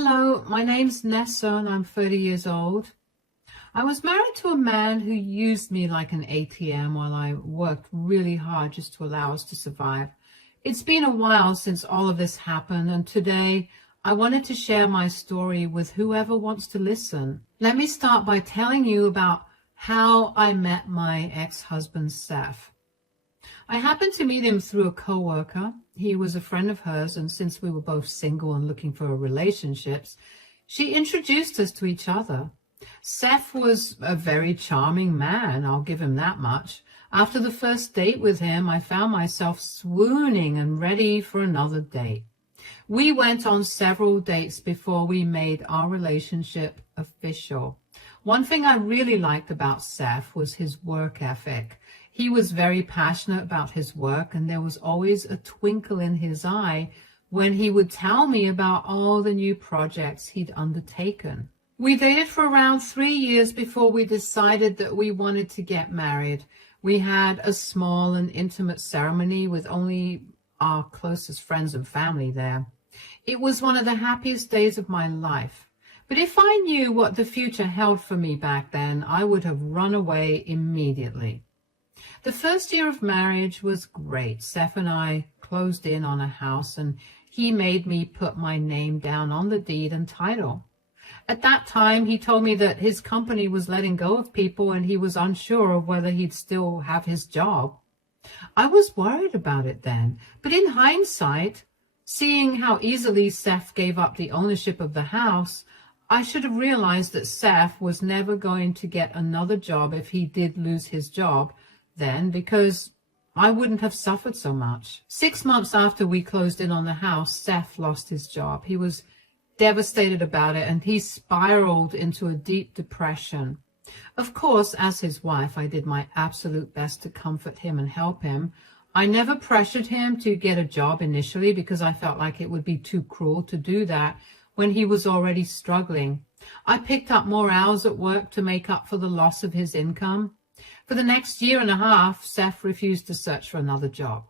Hello, my name's Nessa and I'm 30 years old. I was married to a man who used me like an ATM while I worked really hard just to allow us to survive. It's been a while since all of this happened, and today I wanted to share my story with whoever wants to listen. Let me start by telling you about how I met my ex-husband, Seth. I happened to meet him through a coworker. He was a friend of hers, and since we were both single and looking for relationships, she introduced us to each other. Seth was a very charming man, I'll give him that much. After the first date with him, I found myself swooning and ready for another date. We went on several dates before we made our relationship official. One thing I really liked about Seth was his work ethic. He was very passionate about his work, and there was always a twinkle in his eye when he would tell me about all the new projects he'd undertaken. We dated for around 3 years before we decided that we wanted to get married. We had a small and intimate ceremony with only our closest friends and family there. It was one of the happiest days of my life. But if I knew what the future held for me back then, I would have run away immediately. The first year of marriage was great. Seth and I closed in on a house, and he made me put my name down on the deed and title. At that time, he told me that his company was letting go of people and he was unsure of whether he'd still have his job. I was worried about it then, but in hindsight, seeing how easily Seth gave up the ownership of the house, I should have realized that Seth was never going to get another job if he did lose his job then, because I wouldn't have suffered so much. 6 months after we closed in on the house, Seth lost his job. He was devastated about it, and he spiraled into a deep depression. Of course, as his wife, I did my absolute best to comfort him and help him. I never pressured him to get a job initially because I felt like it would be too cruel to do that when he was already struggling. I picked up more hours at work to make up for the loss of his income. For the next year and a half, Seth refused to search for another job.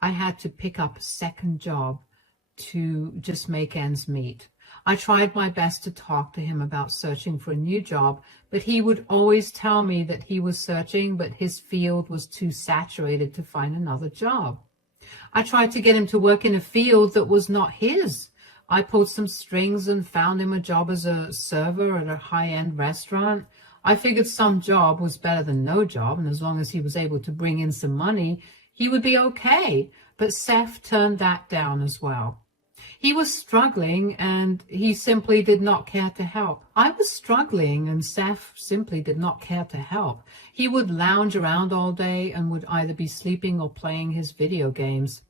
I had to pick up a second job to just make ends meet. I tried my best to talk to him about searching for a new job, but he would always tell me that he was searching, but his field was too saturated to find another job. I tried to get him to work in a field that was not his. I pulled some strings and found him a job as a server at a high-end restaurant. I figured some job was better than no job, and as long as he was able to bring in some money, he would be okay. But Seth turned that down as well. He was struggling, and he simply did not care to help. I was struggling, and Seth simply did not care to help. He would lounge around all day and would either be sleeping or playing his video games.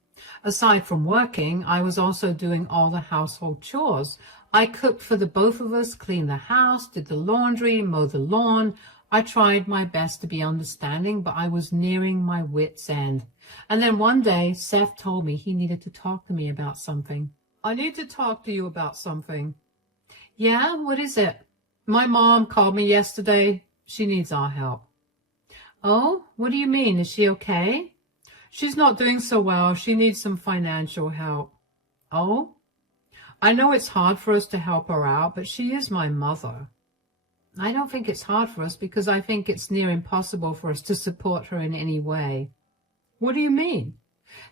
Aside from working, I was also doing all the household chores. I cooked for the both of us, cleaned the house, did the laundry, mowed the lawn. I tried my best to be understanding, but I was nearing my wit's end. And then one day, Seth told me he needed to talk to me about something. I need to talk to you about something. Yeah, what is it? My mom called me yesterday. She needs our help. Oh, what do you mean? Is she okay? She's not doing so well. She needs some financial help. Oh? I know it's hard for us to help her out, but she is my mother. I don't think it's hard for us because I think it's near impossible for us to support her in any way. What do you mean?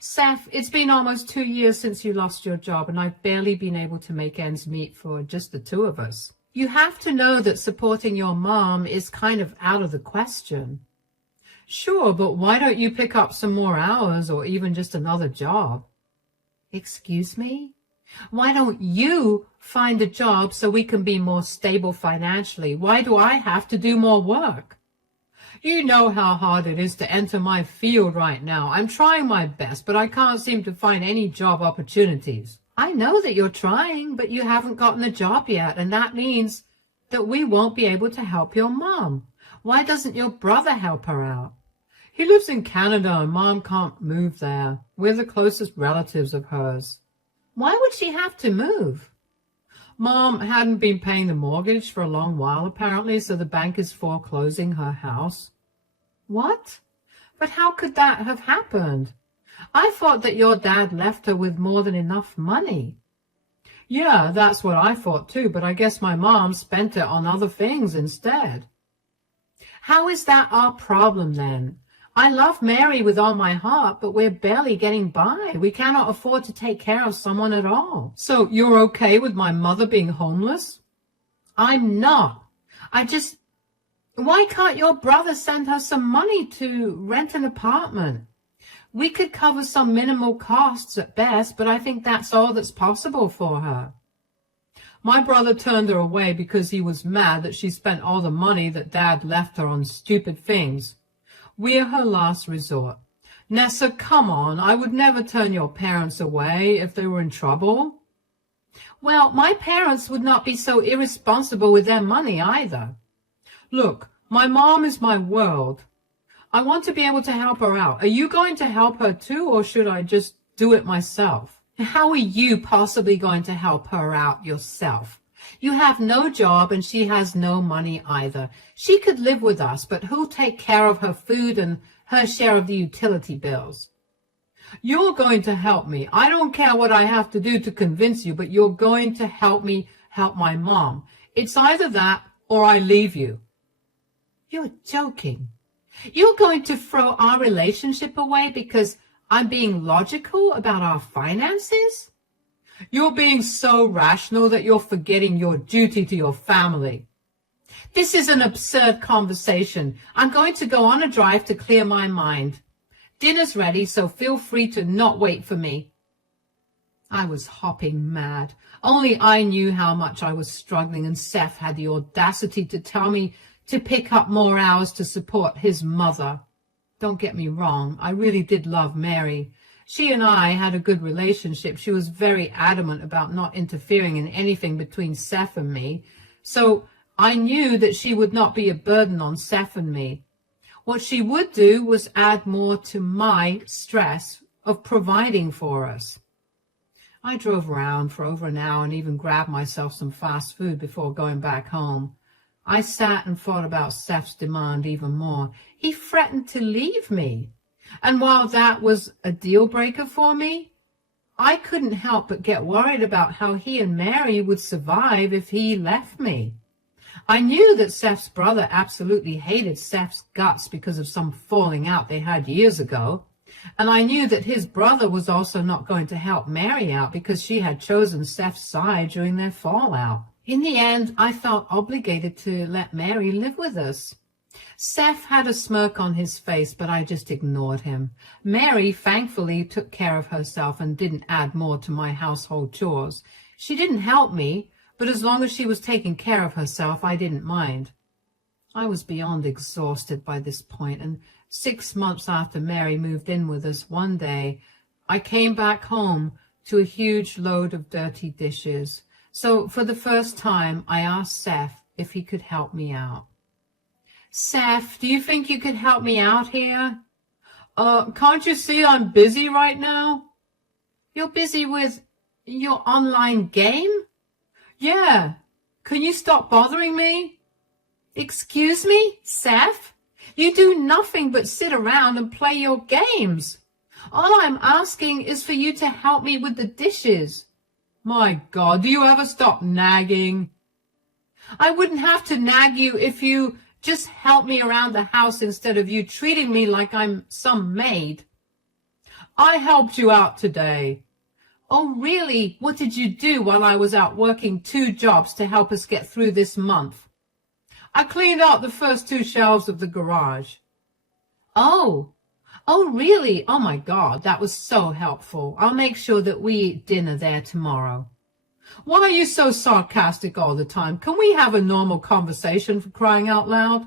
Seth, it's been almost 2 years since you lost your job, and I've barely been able to make ends meet for just the two of us. You have to know that supporting your mom is kind of out of the question. Sure, but why don't you pick up some more hours or even just another job? Excuse me? Why don't you find a job so we can be more stable financially? Why do I have to do more work? You know how hard it is to enter my field right now. I'm trying my best, but I can't seem to find any job opportunities. I know that you're trying, but you haven't gotten a job yet, and that means that we won't be able to help your mom. Why doesn't your brother help her out? He lives in Canada and Mom can't move there. We're the closest relatives of hers. Why would she have to move? Mom hadn't been paying the mortgage for a long while, apparently, so the bank is foreclosing her house. What? But how could that have happened? I thought that your dad left her with more than enough money. Yeah, that's what I thought too, but I guess my mom spent it on other things instead. How is that our problem then? I love Mary with all my heart, but we're barely getting by. We cannot afford to take care of someone at all. So you're okay with my mother being homeless? I'm not. Why can't your brother send her some money to rent an apartment? We could cover some minimal costs at best, but I think that's all that's possible for her. My brother turned her away because he was mad that she spent all the money that Dad left her on stupid things. We're her last resort. Nessa, come on, I would never turn your parents away if they were in trouble. Well, my parents would not be so irresponsible with their money either. Look, my mom is my world. I want to be able to help her out. Are you going to help her too, or should I just do it myself? How are you possibly going to help her out yourself? You have no job and she has no money either. She could live with us, but who'll take care of her food and her share of the utility bills? You're going to help me. I don't care what I have to do to convince you, but you're going to help me help my mom. It's either that or I leave you. You're joking. You're going to throw our relationship away because I'm being logical about our finances? You're being so rational that you're forgetting your duty to your family. This is an absurd conversation. I'm going to go on a drive to clear my mind. Dinner's ready, so feel free to not wait for me. I was hopping mad. Only I knew how much I was struggling, and Seth had the audacity to tell me to pick up more hours to support his mother. Don't get me wrong, I really did love Mary. She and I had a good relationship. She was very adamant about not interfering in anything between Seth and me, so I knew that she would not be a burden on Seth and me. What she would do was add more to my stress of providing for us. I drove around for over an hour and even grabbed myself some fast food before going back home. I sat and thought about Seth's demand even more. He threatened to leave me. And while that was a deal breaker for me, I couldn't help but get worried about how he and Mary would survive if he left me. I knew that Seth's brother absolutely hated Seth's guts because of some falling out they had years ago. And I knew that his brother was also not going to help Mary out because she had chosen Seth's side during their fallout. In the end, I felt obligated to let Mary live with us. Seth had a smirk on his face, but I just ignored him. Mary thankfully took care of herself and didn't add more to my household chores. She didn't help me, but as long as she was taking care of herself, I didn't mind. I was beyond exhausted by this point, and 6 months after Mary moved in with us, one day I came back home to a huge load of dirty dishes. So for the first time, I asked Seth if he could help me out. Seth, do you think you could help me out here? Can't you see I'm busy right now? You're busy with your online game? Yeah. Can you stop bothering me? Excuse me, Seth? You do nothing but sit around and play your games. All I'm asking is for you to help me with the dishes. My God, do you ever stop nagging? I wouldn't have to nag you if you just help me around the house instead of you treating me like I'm some maid. I helped you out today. Oh, really? What did you do while I was out working 2 jobs to help us get through this month? I cleaned out the first 2 shelves of the garage. Oh, really? Oh, my God, that was so helpful. I'll make sure that we eat dinner there tomorrow. Why are you so sarcastic all the time? Can we have a normal conversation, for crying out loud?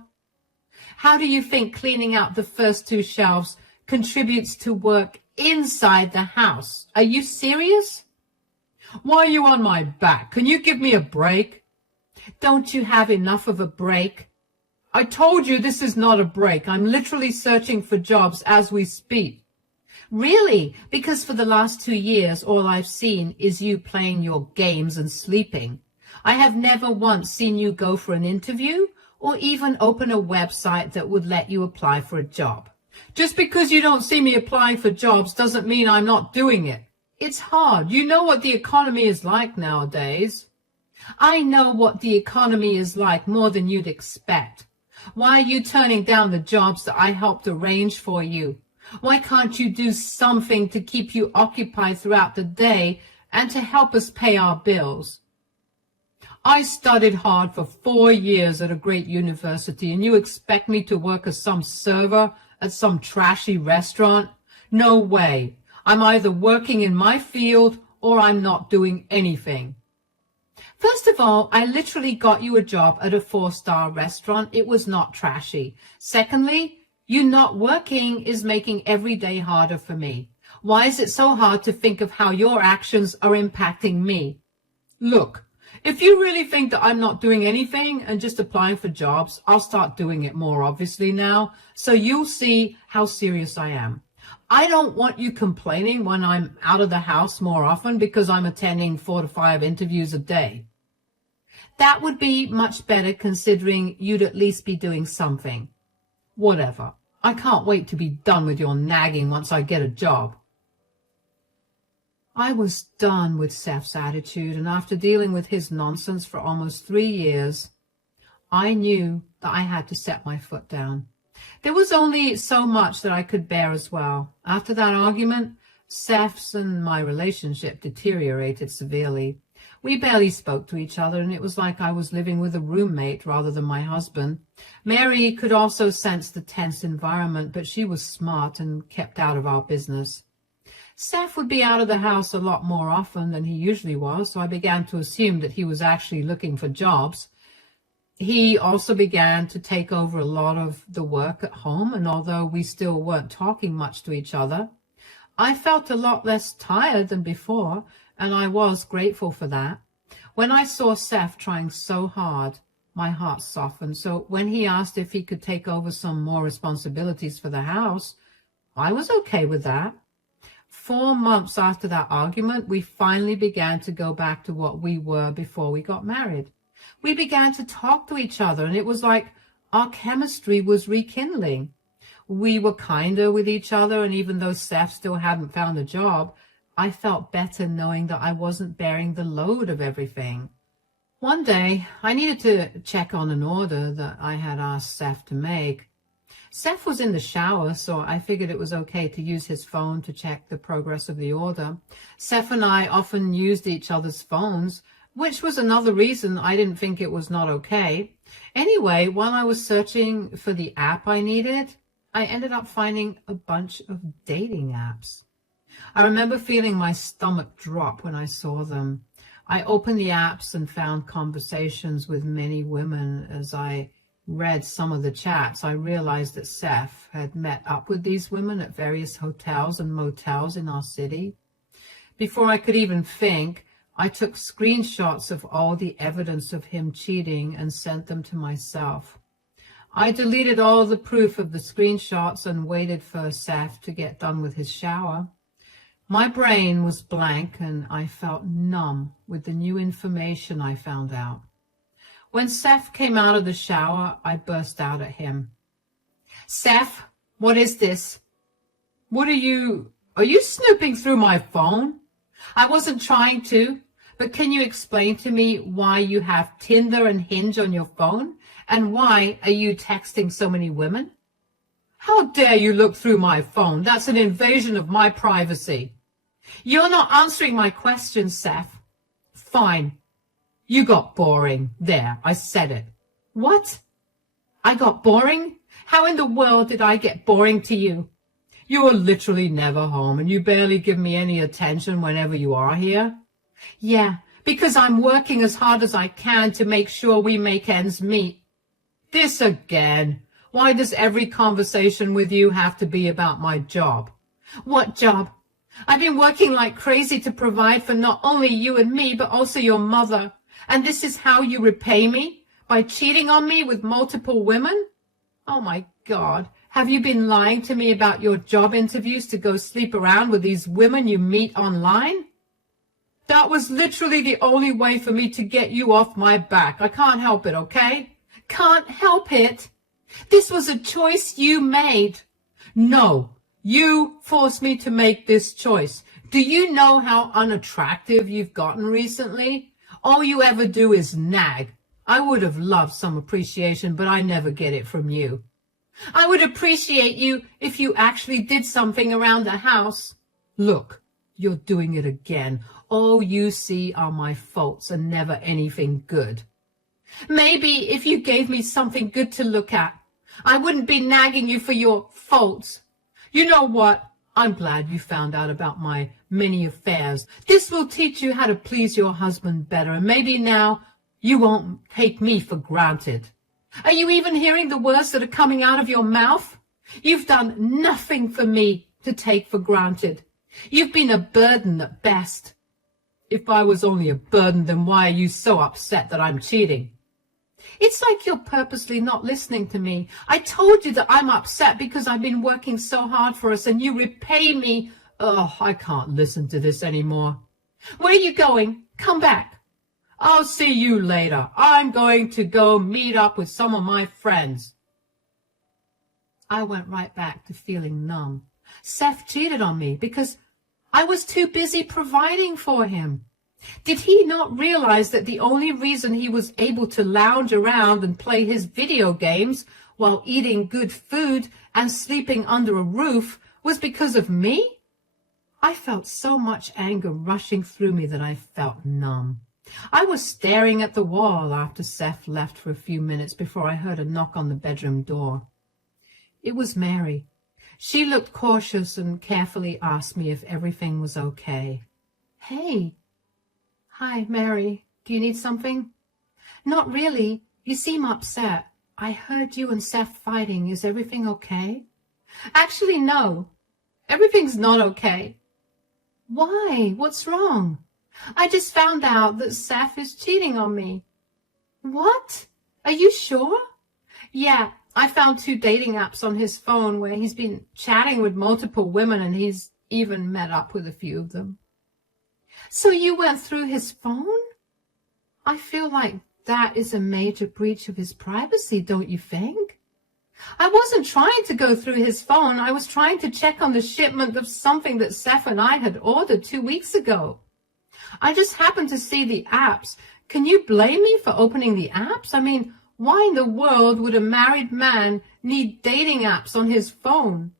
How do you think cleaning out the first 2 shelves contributes to work inside the house? Are you serious? Why are you on my back? Can you give me a break? Don't you have enough of a break? I told you this is not a break. I'm literally searching for jobs as we speak. Really? Because for the last 2 years, all I've seen is you playing your games and sleeping. I have never once seen you go for an interview or even open a website that would let you apply for a job. Just because you don't see me applying for jobs doesn't mean I'm not doing it. It's hard. You know what the economy is like nowadays. I know what the economy is like more than you'd expect. Why are you turning down the jobs that I helped arrange for you? Why can't you do something to keep you occupied throughout the day and to help us pay our bills? I studied hard for 4 years at a great university, and you expect me to work as some server at some trashy restaurant? No way. I'm either working in my field or I'm not doing anything. First of all, I literally got you a job at a 4-star restaurant. It was not trashy. Secondly, you not working is making every day harder for me. Why is it so hard to think of how your actions are impacting me? Look, if you really think that I'm not doing anything and just applying for jobs, I'll start doing it more obviously now, so you'll see how serious I am. I don't want you complaining when I'm out of the house more often because I'm attending 4 to 5 interviews a day. That would be much better considering you'd at least be doing something. Whatever. I can't wait to be done with your nagging once I get a job. I was done with Seth's attitude, and after dealing with his nonsense for almost 3 years, I knew that I had to set my foot down. There was only so much that I could bear as well. After that argument, Seth's and my relationship deteriorated severely. We barely spoke to each other, and it was like I was living with a roommate rather than my husband. Mary could also sense the tense environment, but she was smart and kept out of our business. Seth would be out of the house a lot more often than he usually was, so I began to assume that he was actually looking for jobs. He also began to take over a lot of the work at home, and although we still weren't talking much to each other, I felt a lot less tired than before, and I was grateful for that. When I saw Seth trying so hard, my heart softened, so when he asked if he could take over some more responsibilities for the house, I was okay with that. 4 months after that argument, we finally began to go back to what we were before we got married. We began to talk to each other, and it was like our chemistry was rekindling. We were kinder with each other, and even though Seth still hadn't found a job, I felt better knowing that I wasn't bearing the load of everything. One day, I needed to check on an order that I had asked Seth to make. Seth was in the shower, so I figured it was okay to use his phone to check the progress of the order. Seth and I often used each other's phones, which was another reason I didn't think it was not okay. Anyway, while I was searching for the app I needed, I ended up finding a bunch of dating apps. I remember feeling my stomach drop when I saw them. I opened the apps and found conversations with many women. As I read some of the chats, I realized that Seth had met up with these women at various hotels and motels in our city. Before I could even think, I took screenshots of all the evidence of him cheating and sent them to myself. I deleted all the proof of the screenshots and waited for Seth to get done with his shower. My brain was blank and I felt numb with the new information I found out. When Seth came out of the shower, I burst out at him. Seth, what is this? Are you snooping through my phone? I wasn't trying to, but can you explain to me why you have Tinder and Hinge on your phone? And why are you texting so many women? How dare you look through my phone? That's an invasion of my privacy. You're not answering my question, Seth. Fine. You got boring. There, I said it. What? I got boring? How in the world did I get boring to you? You are literally never home, and you barely give me any attention whenever you are here. Yeah, because I'm working as hard as I can to make sure we make ends meet. This again. Why does every conversation with you have to be about my job? What job? I've been working like crazy to provide for not only you and me, but also your mother. And this is how you repay me? By cheating on me with multiple women? Oh my God. Have you been lying to me about your job interviews to go sleep around with these women you meet online? That was literally the only way for me to get you off my back. I can't help it, okay? Can't help it. This was a choice you made. No, you forced me to make this choice. Do you know how unattractive you've gotten recently? All you ever do is nag. I would have loved some appreciation, but I never get it from you. I would appreciate you if you actually did something around the house. Look, you're doing it again. All you see are my faults and never anything good. Maybe if you gave me something good to look at, I wouldn't be nagging you for your faults. You know what? I'm glad you found out about my many affairs. This will teach you how to please your husband better, and maybe now you won't take me for granted. Are you even hearing the words that are coming out of your mouth? You've done nothing for me to take for granted. You've been a burden at best. If I was only a burden, then why are you so upset that I'm cheating? It's like you're purposely not listening to me. I told you that I'm upset because I've been working so hard for us, and you repay me. Oh, I can't listen to this anymore. Where are you going? Come back. I'll see you later. I'm going to go meet up with some of my friends. I went right back to feeling numb. Seth cheated on me because I was too busy providing for him. Did he not realize that the only reason he was able to lounge around and play his video games while eating good food and sleeping under a roof was because of me? I felt so much anger rushing through me that I felt numb. I was staring at the wall after Seth left for a few minutes before I heard a knock on the bedroom door. It was Mary. She looked cautious and carefully asked me if everything was okay. Hey. Hi, Mary. Do you need something? Not really. You seem upset. I heard you and Seth fighting. Is everything okay? Actually, no. Everything's not okay. Why? What's wrong? I just found out that Seth is cheating on me. What? Are you sure? Yeah, I found 2 dating apps on his phone where he's been chatting with multiple women, and he's even met up with a few of them. So you went through his phone? I feel like that is a major breach of his privacy, don't you think? I wasn't trying to go through his phone. I was trying to check on the shipment of something that Seth and I had ordered 2 weeks ago. I just happened to see the apps. Can you blame me for opening the apps? I mean, why in the world would a married man need dating apps on his phone?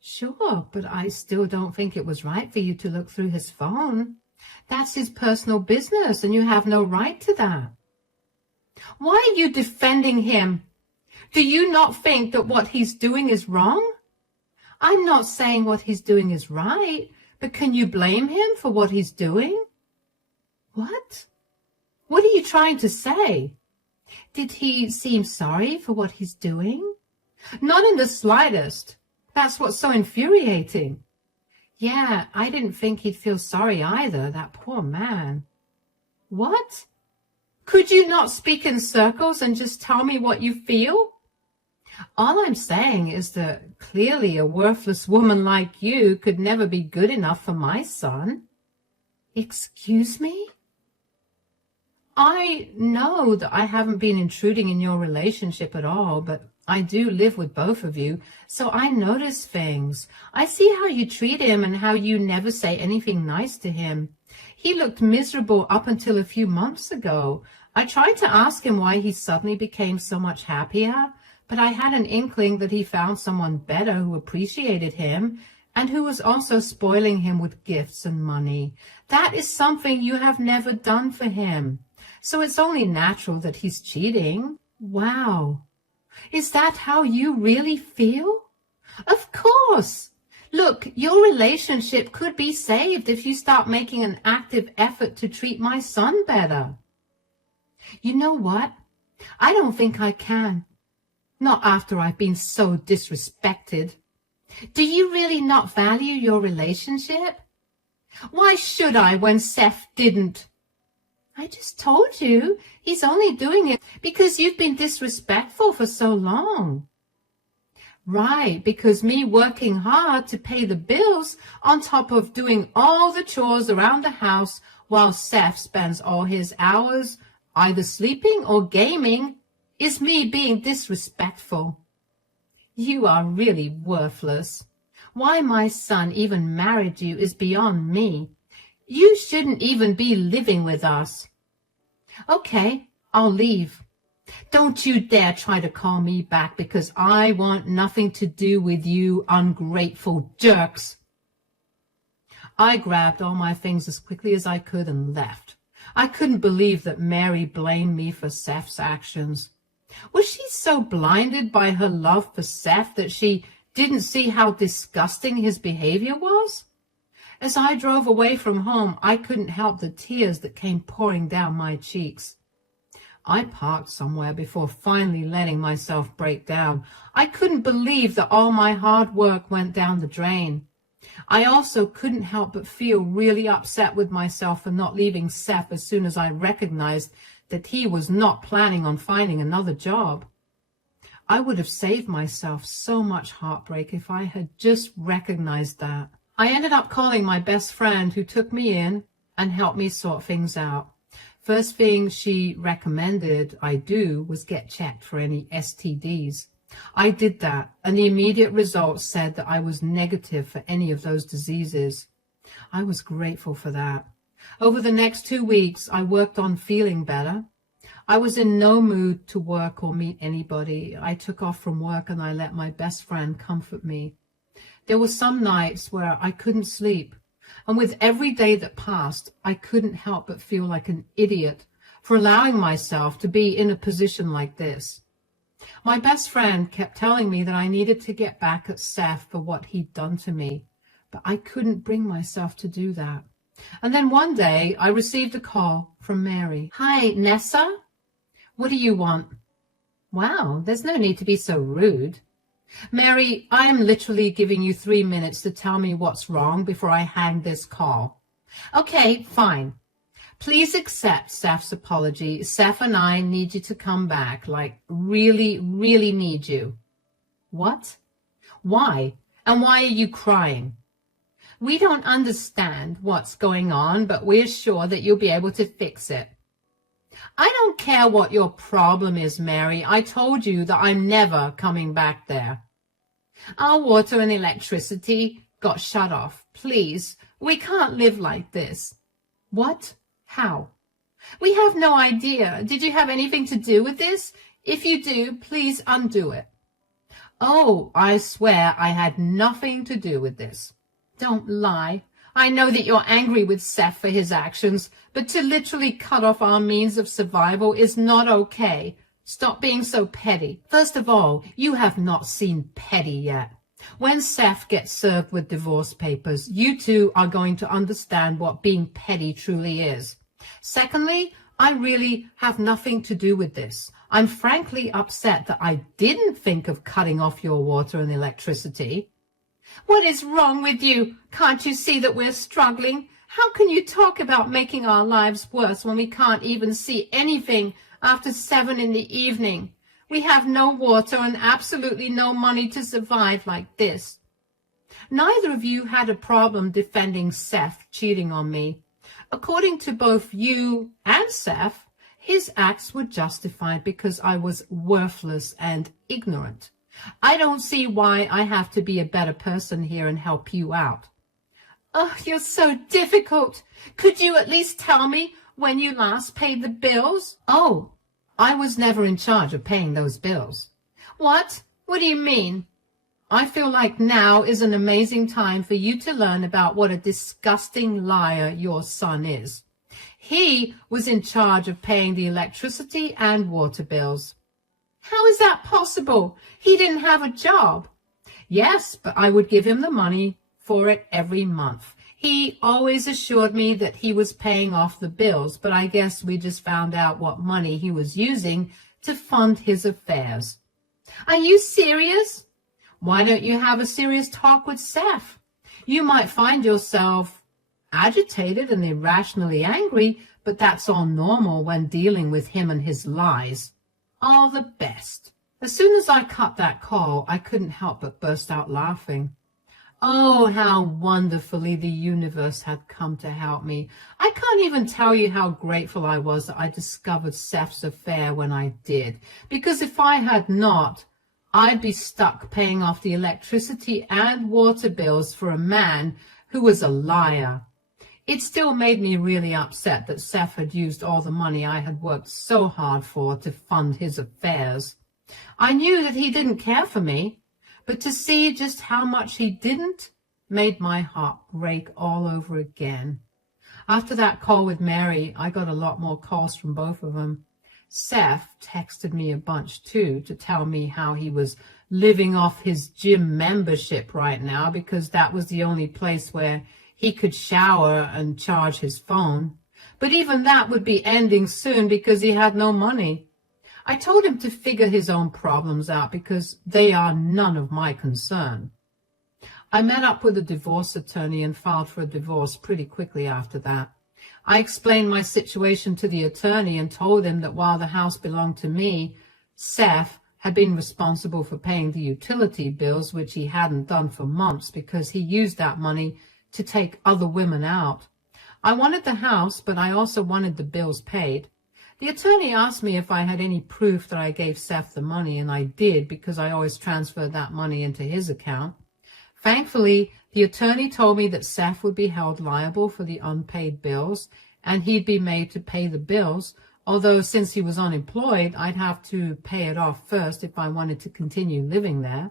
Sure, but I still don't think it was right for you to look through his phone. That's his personal business, and you have no right to that. Why are you defending him? Do you not think that what he's doing is wrong? I'm not saying what he's doing is right, but can you blame him for what he's doing? What? What are you trying to say? Did he seem sorry for what he's doing? Not in the slightest. That's what's so infuriating. Yeah, I didn't think he'd feel sorry either, that poor man. What? Could you not speak in circles and just tell me what you feel? All I'm saying is that clearly a worthless woman like you could never be good enough for my son. Excuse me? I know that I haven't been intruding in your relationship at all, but I do live with both of you, so I notice things. I see how you treat him and how you never say anything nice to him. He looked miserable up until a few months ago. I tried to ask him why he suddenly became so much happier, but I had an inkling that he found someone better who appreciated him and who was also spoiling him with gifts and money. That is something you have never done for him. So it's only natural that he's cheating. Wow. Is that how you really feel? Of course. Look, your relationship could be saved if you start making an active effort to treat my son better. You know what? I don't think I can. Not after I've been so disrespected. Do you really not value your relationship? Why should I when Seth didn't? I just told you he's only doing it because you've been disrespectful for so long. Right, because me working hard to pay the bills on top of doing all the chores around the house while Seth spends all his hours either sleeping or gaming is me being disrespectful. You are really worthless. Why my son even married you is beyond me. You shouldn't even be living with us. Okay, I'll leave. Don't you dare try to call me back because I want nothing to do with you ungrateful jerks. I grabbed all my things as quickly as I could and left. I couldn't believe that Mary blamed me for Seth's actions. Was she so blinded by her love for Seth that she didn't see how disgusting his behavior was? As I drove away from home, I couldn't help the tears that came pouring down my cheeks. I parked somewhere before finally letting myself break down. I couldn't believe that all my hard work went down the drain. I also couldn't help but feel really upset with myself for not leaving Seth as soon as I recognized that he was not planning on finding another job. I would have saved myself so much heartbreak if I had just recognized that. I ended up calling my best friend who took me in and helped me sort things out. First thing she recommended I do was get checked for any STDs. I did that, and the immediate results said that I was negative for any of those diseases. I was grateful for that. Over the next 2 weeks, I worked on feeling better. I was in no mood to work or meet anybody. I took off from work and I let my best friend comfort me. There were some nights where I couldn't sleep, and with every day that passed, I couldn't help but feel like an idiot for allowing myself to be in a position like this. My best friend kept telling me that I needed to get back at Seth for what he'd done to me, but I couldn't bring myself to do that. And then one day I received a call from Mary. Hi, Nessa? What do you want? Wow, there's no need to be so rude. Mary, I am literally giving you 3 minutes to tell me what's wrong before I hang this call. Okay, fine. Please accept Seth's apology. Seth and I need you to come back, like really, really need you. What? Why? And why are you crying? We don't understand what's going on, but we're sure that you'll be able to fix it. I don't care what your problem is, Mary. I told you that I'm never coming back there. Our water and electricity got shut off. Please, we can't live like this. What? How? We have no idea. Did you have anything to do with this? If you do, please undo it. Oh, I swear I had nothing to do with this. Don't lie. I know that you're angry with Seth for his actions, but to literally cut off our means of survival is not okay. Stop being so petty. First of all, you have not seen petty yet. When Seth gets served with divorce papers, you two are going to understand what being petty truly is. Secondly, I really have nothing to do with this. I'm frankly upset that I didn't think of cutting off your water and electricity. What is wrong with you? Can't you see that we're struggling? How can you talk about making our lives worse when we can't even see anything after 7 in the evening? We have no water and absolutely no money to survive like this. Neither of you had a problem defending Seth cheating on me. According to both you and Seth, his acts were justified because I was worthless and ignorant. I don't see why I have to be a better person here and help you out. Oh, you're so difficult. Could you at least tell me when you last paid the bills? Oh, I was never in charge of paying those bills. What? What do you mean? I feel like now is an amazing time for you to learn about what a disgusting liar your son is. He was in charge of paying the electricity and water bills. How is that possible? He didn't have a job. Yes, but I would give him the money for it every month. He always assured me that he was paying off the bills, but I guess we just found out what money he was using to fund his affairs. Are you serious? Why don't you have a serious talk with Seth? You might find yourself agitated and irrationally angry, but that's all normal when dealing with him and his lies. All the best. As soon as I cut that call, I couldn't help but burst out laughing. Oh, how wonderfully the universe had come to help me. I can't even tell you how grateful I was that I discovered Seth's affair when I did, because if I had not, I'd be stuck paying off the electricity and water bills for a man who was a liar. It still made me really upset that Seth had used all the money I had worked so hard for to fund his affairs. I knew that he didn't care for me, but to see just how much he didn't made my heart break all over again. After that call with Mary, I got a lot more calls from both of them. Seth texted me a bunch too to tell me how he was living off his gym membership right now because that was the only place where he could shower and charge his phone. But even that would be ending soon because he had no money. I told him to figure his own problems out because they are none of my concern. I met up with a divorce attorney and filed for a divorce pretty quickly after that. I explained my situation to the attorney and told him that while the house belonged to me, Seth had been responsible for paying the utility bills, which he hadn't done for months because he used that money to take other women out. I wanted the house, but I also wanted the bills paid. The attorney asked me if I had any proof that I gave Seth the money, and I did because I always transferred that money into his account. Thankfully, the attorney told me that Seth would be held liable for the unpaid bills, and he'd be made to pay the bills, although since he was unemployed, I'd have to pay it off first if I wanted to continue living there.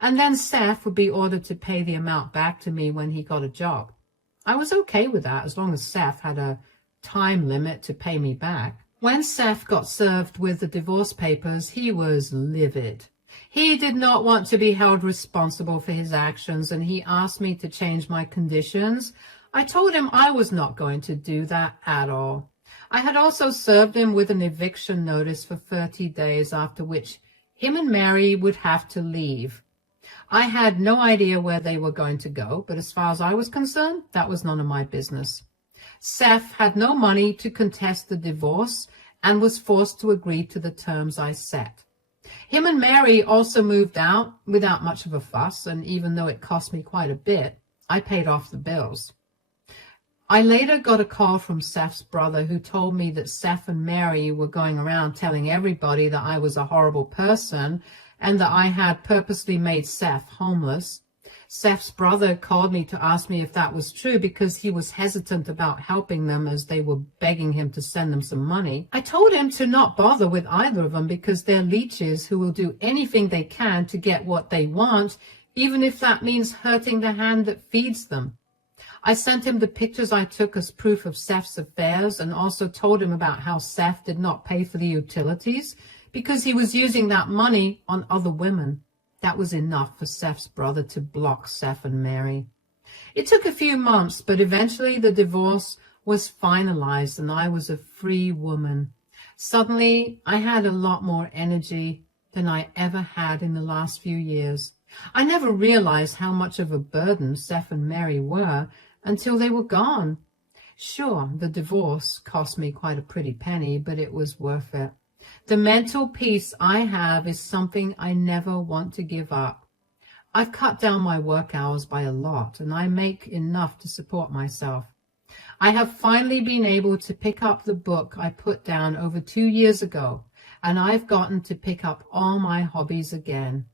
And then Seth would be ordered to pay the amount back to me when he got a job. I was okay with that as long as Seth had a time limit to pay me back. When Seth got served with the divorce papers, he was livid. He did not want to be held responsible for his actions, and he asked me to change my conditions. I told him I was not going to do that at all. I had also served him with an eviction notice for 30 days, after which him and Mary would have to leave. I had no idea where they were going to go, but as far as I was concerned, that was none of my business. Seth had no money to contest the divorce and was forced to agree to the terms I set. Him and Mary also moved out without much of a fuss, and even though it cost me quite a bit, I paid off the bills. I later got a call from Seth's brother who told me that Seth and Mary were going around telling everybody that I was a horrible person and that I had purposely made Seth homeless. Seth's brother called me to ask me if that was true because he was hesitant about helping them as they were begging him to send them some money. I told him to not bother with either of them because they're leeches who will do anything they can to get what they want, even if that means hurting the hand that feeds them. I sent him the pictures I took as proof of Seth's affairs and also told him about how Seth did not pay for the utilities because he was using that money on other women. That was enough for Seth's brother to block Seth and Mary. It took a few months, but eventually the divorce was finalized and I was a free woman. Suddenly, I had a lot more energy than I ever had in the last few years. I never realized how much of a burden Seth and Mary were until they were gone. Sure, the divorce cost me quite a pretty penny, but it was worth it. The mental peace I have is something I never want to give up. I've cut down my work hours by a lot, and I make enough to support myself. I have finally been able to pick up the book I put down over 2 years ago, and I've gotten to pick up all my hobbies again.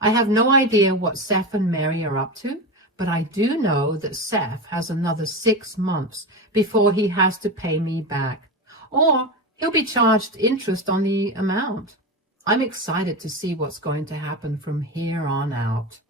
I have no idea what Seth and Mary are up to, but I do know that Seth has another 6 months before he has to pay me back, or he'll be charged interest on the amount. I'm excited to see what's going to happen from here on out.